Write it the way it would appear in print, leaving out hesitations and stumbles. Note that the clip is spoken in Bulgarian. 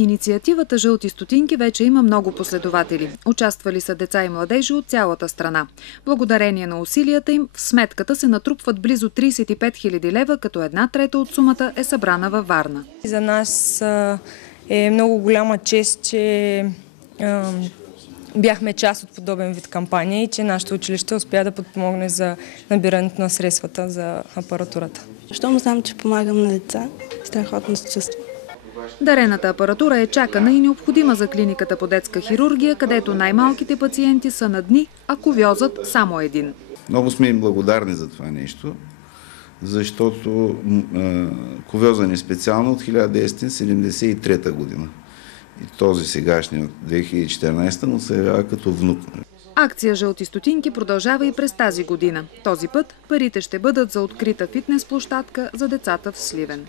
Инициативата «Жълти стотинки» вече има много последователи. Участвали са деца и младежи от цялата страна. Благодарение на усилията им, в сметката се натрупват близо 35 000 лева, като 1/3 от сумата е събрана във Варна. За нас е много голяма чест, че бяхме част от подобен вид кампания и че нашето училище успя да подпомогне за набирането на средствата за апаратурата. Щом знам, че помагам на деца, страхотно се чувствам. Дарената апаратура е чакана и необходима за клиниката по детска хирургия, където най-малките пациенти са на дни, а кувьозът само един. Много сме им благодарни за това нещо, защото кувьоза ни специално от 1973 година. И този сегашния от 2014 му се явява като внук. Акция «Жълти стотинки» продължава и през тази година. Този път парите ще бъдат за открита фитнес площадка за децата в Сливен.